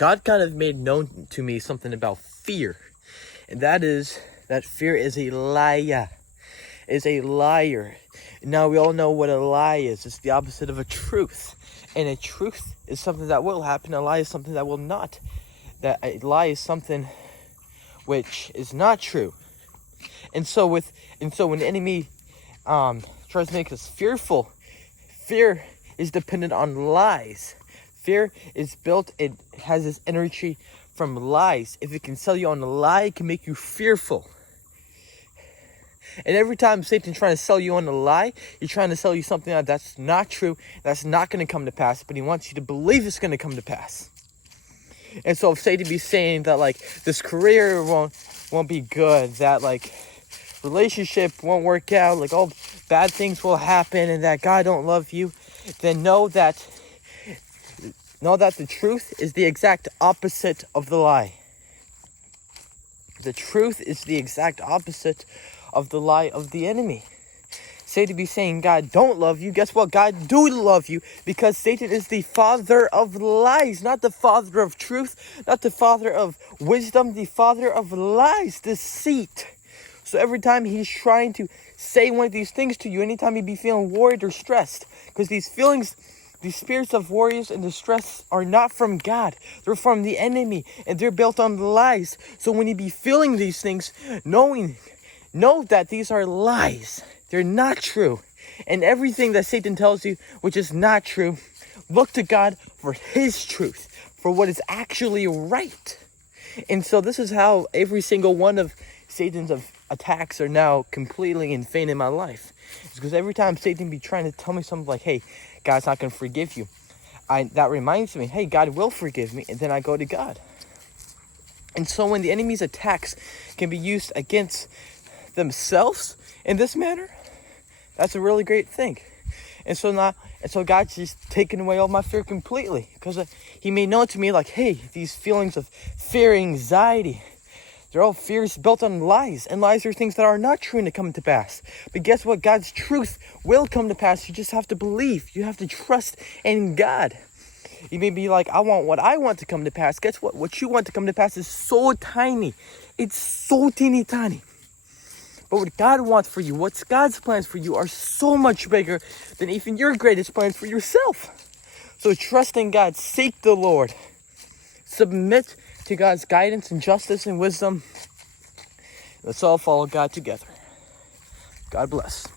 God kind of made known to me something about fear. And that is that fear is a liar. Is a liar. Now we all know what a lie is. It's the opposite of a truth. And a truth is something that will happen. A lie is something that will not. That a lie is something which is not true. And so when the enemy tries to make us fearful, fear is dependent on lies. Fear is built, it has this energy from lies. If it can sell you on a lie, it can make you fearful. And every time Satan's trying to sell you on a lie, he's trying to sell you something that's not true, that's not going to come to pass, but he wants you to believe it's going to come to pass. And so if Satan be saying that, like, this career won't be good, that, like, relationship won't work out, like, all bad things will happen, and that God don't love you, then know that the truth is the exact opposite of the lie. The truth is the exact opposite of the lie of the enemy. Satan be saying God don't love you. Guess what? God do love you, because Satan is the father of lies, not the father of truth, not the father of wisdom, the father of lies, deceit. So every time he's trying to say one of these things to you, anytime you be feeling worried or stressed, because these feelings, these spirits of worries and distress are not from God. They're from the enemy, and they're built on lies. So when you be feeling these things, know that these are lies. They're not true. And everything that Satan tells you, which is not true, look to God for his truth, for what is actually right. And so this is how every single one of Satan's attacks are now completely in vain in my life. It's because every time Satan be trying to tell me something like, hey, God's not going to forgive you, that reminds me, hey, God will forgive me, and then I go to God. And so when the enemy's attacks can be used against themselves in this manner, that's a really great thing. And so God's just taken away all my fear completely, because he made known to me, like, hey, these feelings of fear, anxiety, they're all fears built on lies, and lies are things that are not true and to come to pass. But guess what? God's truth will come to pass. You just have to believe. You have to trust in God. You may be like, I want what I want to come to pass. Guess what? What you want to come to pass is so tiny. It's so teeny tiny. But what God wants for you, what's God's plans for you, are so much bigger than even your greatest plans for yourself. So trust in God. Seek the Lord. Submit to God's guidance and justice and wisdom. Let's all follow God together. God bless.